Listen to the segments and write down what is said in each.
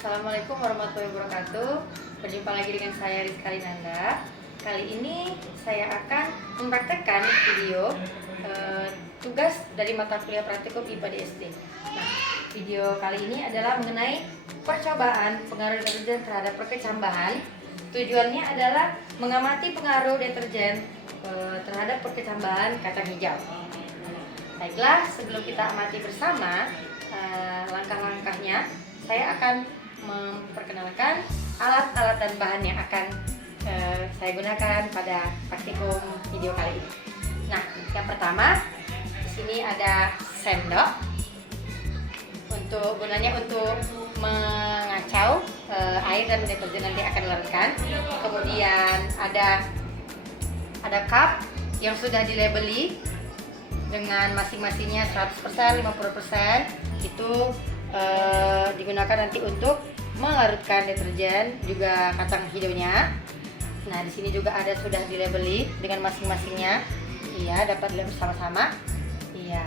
Assalamualaikum warahmatullahi wabarakatuh. Berjumpa lagi dengan saya Rizka Linanda. Kali ini saya akan mempraktekkan video tugas dari mata kuliah praktikum IPA di SD. Nah, video kali ini adalah mengenai percobaan pengaruh deterjen terhadap perkecambahan. Tujuannya adalah mengamati pengaruh deterjen terhadap perkecambahan kacang hijau. Baiklah, sebelum kita amati bersama langkah-langkahnya, saya akan memperkenalkan alat-alat dan bahan yang akan saya gunakan pada praktikum video kali ini. Nah, yang pertama, di sini ada sendok gunanya untuk mengacau air dan deterjen nanti akan dilarutkan. Kemudian ada cup yang sudah dilabeli dengan masing-masingnya 100%, 50%. Itu digunakan nanti untuk melarutkan deterjen juga kacang hijaunya. Nah, di sini juga ada sudah dilabeli dengan masing-masingnya. Iya, dapat dilihat bersama-sama. Iya.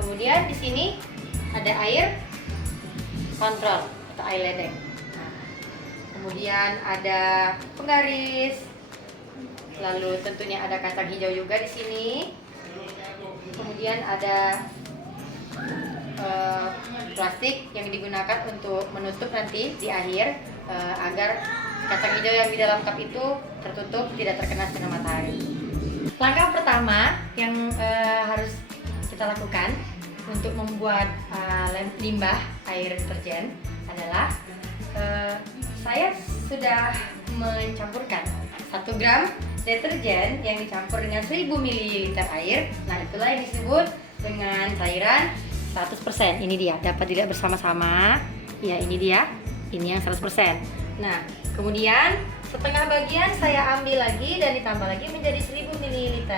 Kemudian di sini ada air kontrol atau air ledeng. Nah, kemudian ada penggaris. Lalu tentunya ada kacang hijau juga di sini. Kemudian ada plastik yang digunakan untuk menutup nanti di akhir agar kacang hijau yang di dalam cup itu tertutup, tidak terkena sinar matahari. Langkah pertama yang harus kita lakukan untuk membuat limbah air deterjen adalah saya sudah mencampurkan 1 gram deterjen yang dicampur dengan 1000 ml air. Nah, itulah yang disebut dengan cairan 100%. Ini dia, dapat dilihat bersama-sama. Ya, ini dia. Ini yang 100%. Nah, kemudian setengah bagian saya ambil lagi dan ditambah lagi menjadi 1000 ml.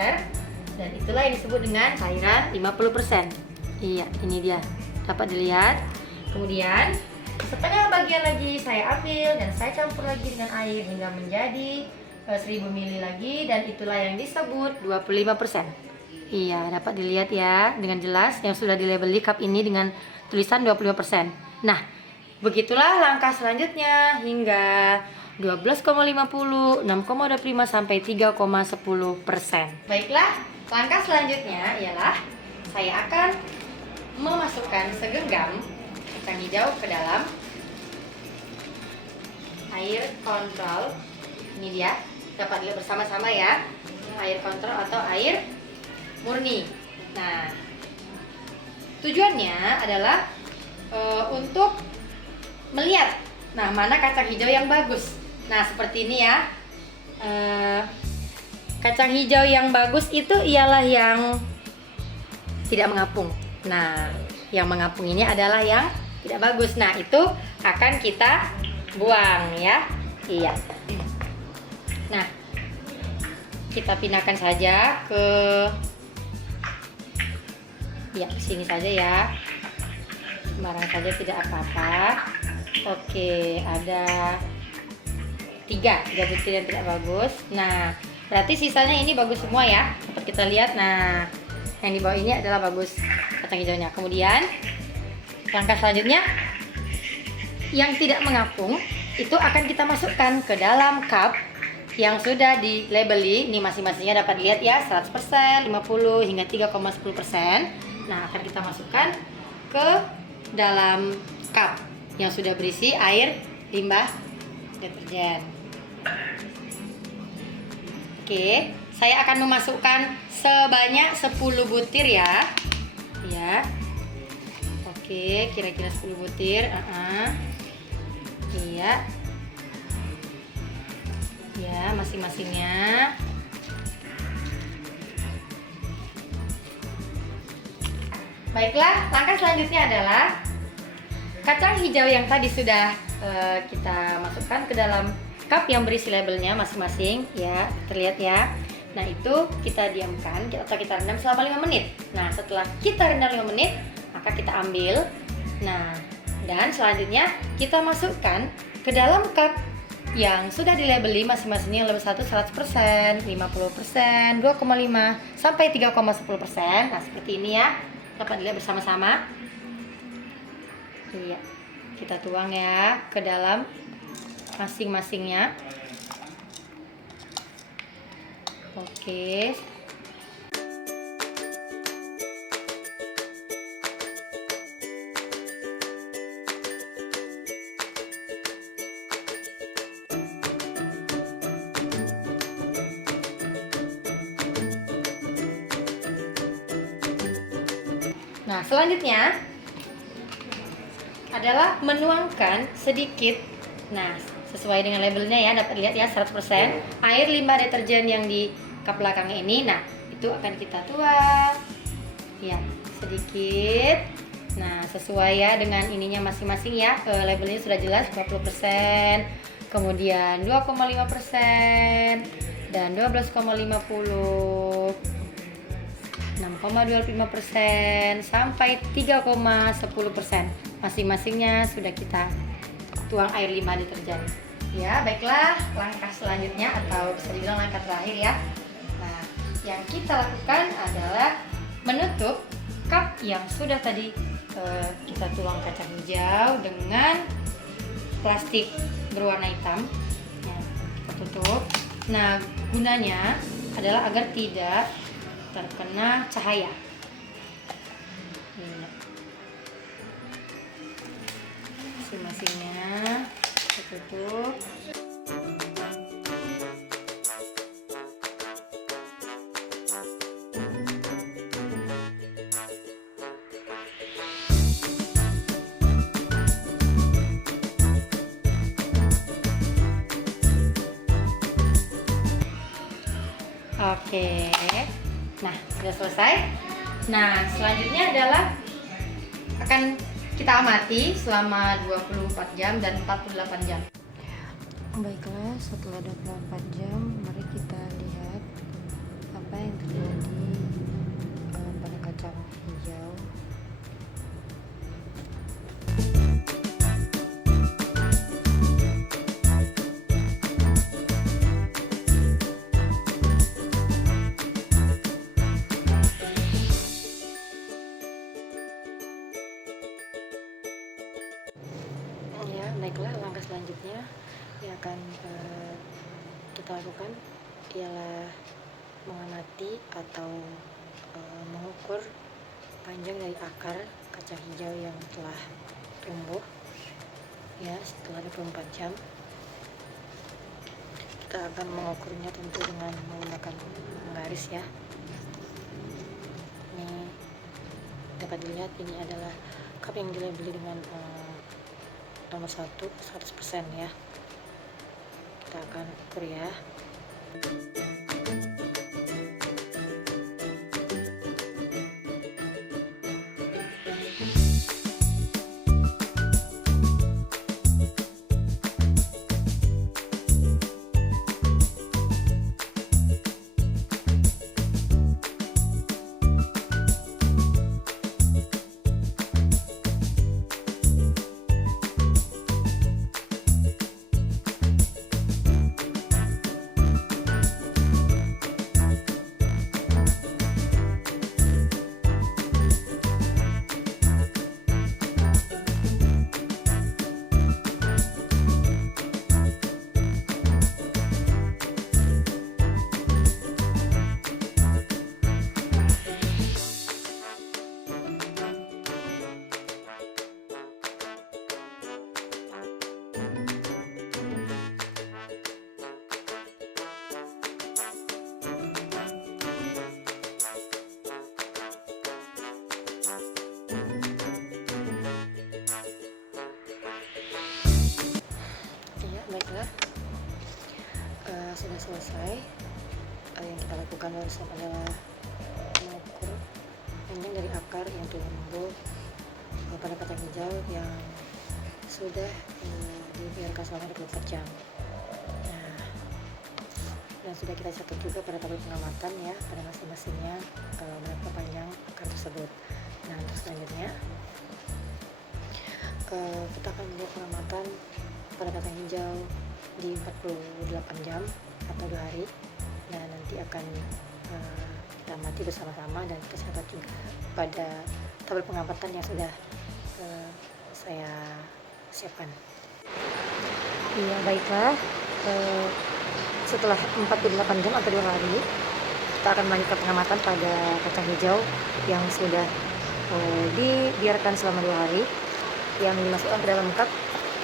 Dan itulah yang disebut dengan cairan 50%. Iya, ini dia. Dapat dilihat. Kemudian setengah bagian lagi saya ambil dan saya campur lagi dengan air hingga menjadi 1000 ml lagi, dan itulah yang disebut 25%. Iya, dapat dilihat ya dengan jelas yang sudah dilabeli cup ini dengan tulisan 25%. Nah, begitulah langkah selanjutnya hingga 12,50, 6,25 sampai 3,10%. Baiklah, langkah selanjutnya ialah saya akan memasukkan segenggam kacang hijau ke dalam air kontrol. Ini dia, dapat dilihat bersama-sama ya, air kontrol atau air murni. Nah, tujuannya adalah untuk melihat mana kacang hijau yang bagus. Nah, seperti ini ya. Kacang hijau yang bagus itu ialah yang tidak mengapung. Nah, yang mengapung ini adalah yang tidak bagus. Nah, itu akan kita buang ya. Iya. Nah, kita pindahkan saja ke sini saja ya. Sembarang saja, tidak apa-apa. Oke, ada 3 butir yang tidak bagus. Nah, berarti sisanya ini bagus semua ya. Dapat kita lihat. Nah, yang di bawah ini adalah bagus kacang hijaunya. Kemudian langkah selanjutnya, yang tidak mengapung itu akan kita masukkan ke dalam cup yang sudah dilabeli. Ini masing-masingnya dapat dilihat ya, 100%, 50 hingga 3,10%. Nah, akan kita masukkan ke dalam cup yang sudah berisi air limbah deterjen. Oke, saya akan memasukkan sebanyak 10 butir ya. Ya. Oke, kira-kira 10 butir. Iya. Ya, masing-masingnya. Baiklah, langkah selanjutnya adalah kacang hijau yang tadi sudah kita masukkan ke dalam cup yang berisi labelnya masing-masing ya, terlihat ya. Nah, itu kita diamkan atau kita rendam selama 5 menit. Nah, setelah kita rendam 5 menit, maka kita ambil. Nah, dan selanjutnya kita masukkan ke dalam cup yang sudah dilabeli masing-masingnya label 100%, 50%, 2,5 sampai 3,10%. Nah, seperti ini ya. Dapat dilihat bersama-sama. kita tuang ya ke dalam masing-masingnya. Oke. Nah, selanjutnya adalah menuangkan sedikit. Nah, sesuai dengan labelnya ya, dapat lihat ya 100% air limbah deterjen yang di cup belakang ini. Nah, itu akan kita tuang. Ya, sedikit. Nah, sesuai ya dengan ininya masing-masing ya. Labelnya sudah jelas 20%, kemudian 2,5% dan 12,50. 6,25% sampai 3,10%. Masing-masingnya sudah kita tuang air limbah deterjen. Ya, baiklah, langkah selanjutnya atau bisa dibilang langkah terakhir ya. Nah, yang kita lakukan adalah menutup cup yang sudah tadi kita tuang kacang hijau dengan plastik berwarna hitam. Ya, kita tutup. Nah, gunanya adalah agar tidak terkena cahaya. Masing-masingnya kita tutup. Oke. Nah, sudah selesai. Nah, selanjutnya adalah akan kita amati selama 24 jam dan 48 jam. Baiklah, setelah 24 jam, mari kita lihat apa yang terjadi pada kacang hijau. Ya, baiklah, langkah selanjutnya yang akan kita lakukan ialah mengamati atau mengukur panjang dari akar kacang hijau yang telah tumbuh ya setelah 24 jam. Kita akan mengukurnya tentu dengan menggunakan garis ya. Ini dapat dilihat, ini adalah cup yang dilabeli dengan nomor 1 100% ya. Kita akan ukur ya. Baiklah, sudah selesai. Yang kita lakukan barusan adalah mengukur panjang dari akar yang tumbuh pada kacang hijau yang sudah dibiarkan selama 24 jam. Nah, dan sudah kita catat juga pada tabel pengamatan ya pada masing-masingnya berapa panjang akar tersebut. Nah, untuk selanjutnya kita akan melihat pengamatan pada kacang hijau di 48 jam atau 2 hari. Nah, nanti akan kita amati bersama-sama dan kita catat juga pada tabel pengamatan yang sudah saya siapkan. Iya, baiklah. Setelah 48 jam atau 2 hari, kita akan melanjutkan pengamatan pada kacang hijau yang sudah dibiarkan selama 2 hari, yang dimasukkan ke dalam cup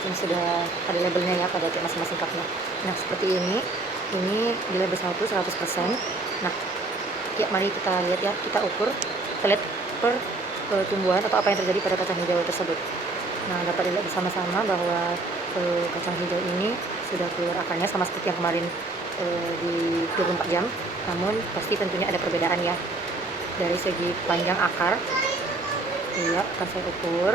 yang sudah ada labelnya ya pada masing-masing cupnya. Nah, seperti ini di label 100%. Nah, ya mari kita lihat ya, kita ukur, kita lihat pertumbuhan atau apa yang terjadi pada kacang hijau tersebut. Nah, dapat dilihat bersama-sama bahwa kacang hijau ini sudah keluar akarnya sama seperti yang kemarin di 24 jam. Namun pasti tentunya ada perbedaan ya dari segi panjang akar. Iya, akan saya ukur.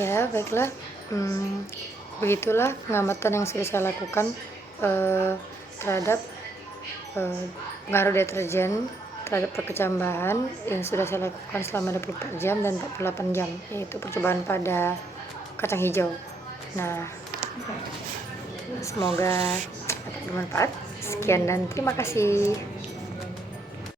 Ya, baiklah. Begitulah pengamatan yang sudah saya lakukan terhadap pengaruh deterjen terhadap perkecambahan yang sudah saya lakukan selama 24 jam dan 48 jam, yaitu percobaan pada kacang hijau. Nah, semoga dapat bermanfaat. Sekian dan terima kasih.